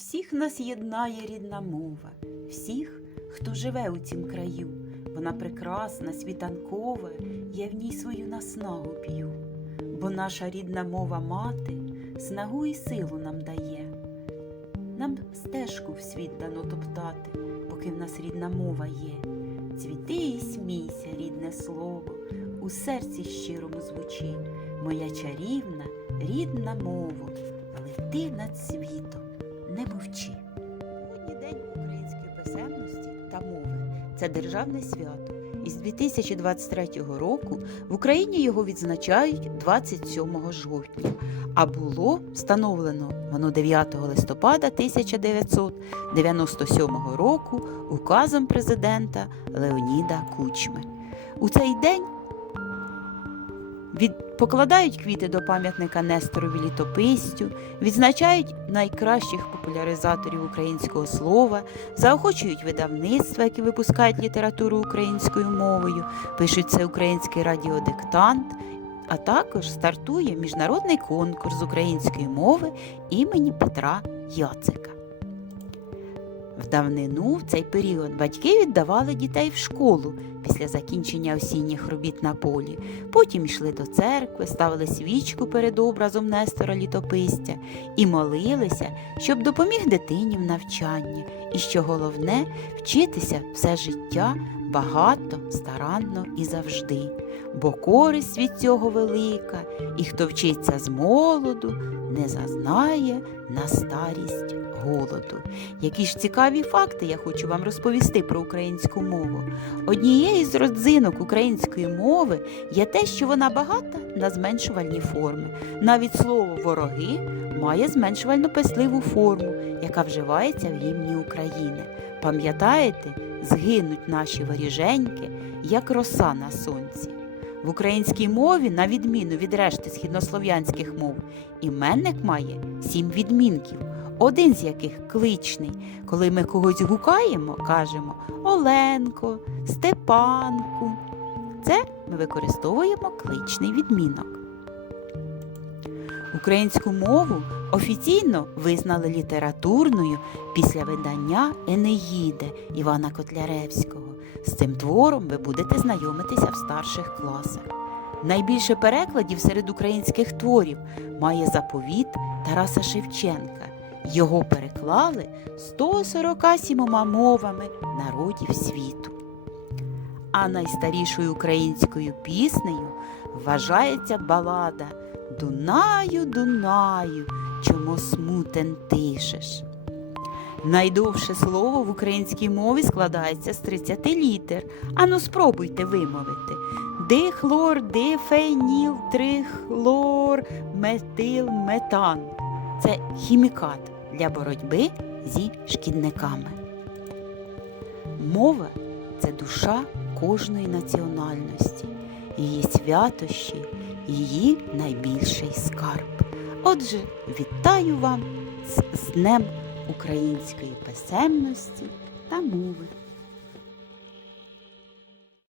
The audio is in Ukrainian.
Всіх нас єднає рідна мова, всіх, хто живе у цім краю. Вона прекрасна, світанкова, я в ній свою наснагу п'ю. Бо наша рідна мова мати снагу і силу нам дає. Нам стежку в світ дано топтати, поки в нас рідна мова є. Цвіти і смійся, рідне слово, у серці щирому звучи, моя чарівна, рідна мова, лети над світом, не мовчи. Сьогодні День української писемності та мови. Це державне свято. І з 2023 року в Україні його відзначають 27 жовтня, а було встановлено воно 9 листопада 1997 року указом президента Леоніда Кучми. У цей день від... покладають квіти до пам'ятника Несторові літописцю, відзначають найкращих популяризаторів українського слова, заохочують видавництва, які випускають літературу українською мовою, пишуть це український радіодиктант, а також стартує міжнародний конкурс української мови імені Петра Яцика. В давнину в цей період батьки віддавали дітей в школу після закінчення осінніх робіт на полі. Потім йшли до церкви, ставили свічку перед образом Нестора літописця і молилися, щоб допоміг дитині в навчанні. І що головне, вчитися все життя багато, старанно і завжди. Бо користь від цього велика, і хто вчиться з молоду, не зазнає на старість голоду. Які ж цікаві факти я хочу вам розповісти про українську мову. Однією з родзинок української мови є те, що вона багата на зменшувальні форми. Навіть слово вороги має зменшувально-писливу форму, яка вживається в гімні України. Пам'ятаєте, згинуть наші воріженьки, як роса на сонці. В українській мові, на відміну від решти східнослов'янських мов, іменник має сім відмінків, один з яких кличний. Коли ми когось гукаємо, кажемо Оленко, Степанку. Це ми використовуємо кличний відмінок. Українську мову офіційно визнали літературною після видання Енеїди Івана Котляревського. З цим твором ви будете знайомитися в старших класах. Найбільше перекладів серед українських творів має заповіт Тараса Шевченка. Його переклали 147 мовами народів світу. А найстарішою українською піснею вважається балада Дунаю, Дунаю, чому смутен тишеш. Найдовше слово в українській мові складається з 30 літер. Ану, спробуйте вимовити. Дихлор, дифеніл, трихлор, метил, метан. Це хімікат для боротьби зі шкідниками. Мова це душа кожної національності, її святощі, її найбільший скарб. Отже, вітаю вам з Днем української писемності та мови.